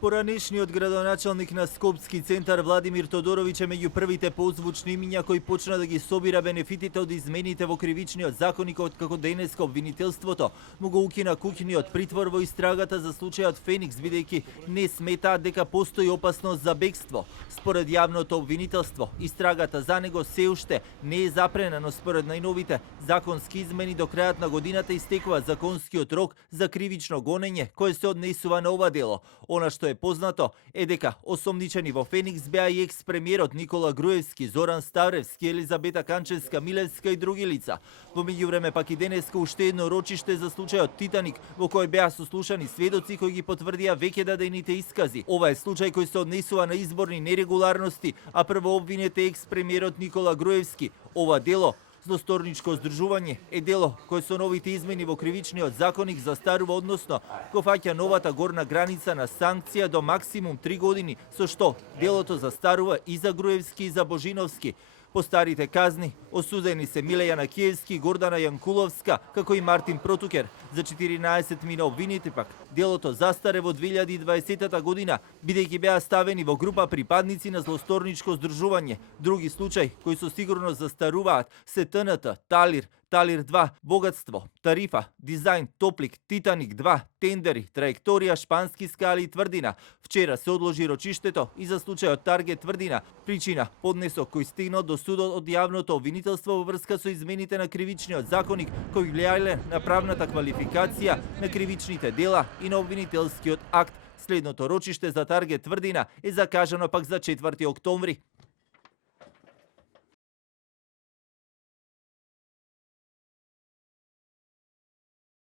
Поранешниот градоначалник на Скопски центар Владимир Тодоровиќ е меѓу првите позвучни имиња кои почна да ги собира бенефитите од измените во кривичниот законник, откако денеска обвинителството му го укина куќниот притвор во истрагата за случајот Феникс, бидејќи не сметаат дека постои опасност за бегство. Според јавното обвинителство, истрагата за него се уште не е запрена, но според најновите законски измени до крајот на годината истекува законскиот рок за кривично гонење кој се однесува на ова дело. Она што е познато е дека осомничени во Феникс беа и екс-премиерот Никола Груевски, Зоран Ставревски, Елизабета Канчевска-Милевска и други лица. Во меѓувреме пак и денеска уште едно рочиште за случајот Титаник, во кој беа сослушани сведоци кои ги потврдија веќе дадените искази. Ова е случај кој се однесува на изборни нерегуларности, а прво обвинет е екс-премиерот Никола Груевски. Ова дело злосторничко здржување е дело кој со новите измени во кривичниот законник застарува, односно го фаќа новата горна граница на санкција до максимум 3 години, со што делото застарува и за Груевски и за Божиновски. По старите казни осудени се Милеја Накиевски, Гордана Јанкуловска, како и Мартин Протукер. За 14 мина обвинети пак делото застаре во 2020 година, бидејќи беа ставени во група припадници на злосторничко здржување. Други случаи кои со сигурност застаруваат се ТНТ, Талир, Талир 2, Богатство, Тарифа, Дизајн, Топлик, Титаник 2, Тендери, Траекторија, Шпански скали и Тврдина. Вчера се одложи рочиштето и за случајот Таргет Тврдина. Причина поднесок кој стигнал до судот од јавното обвинителство во врска со измените на кривичниот законник кои влијаеле на правната квалификација на кривичните дела и на обвинителскиот акт. Следното рочиште за Таргет Тврдина е закажано пак за 4 октомври.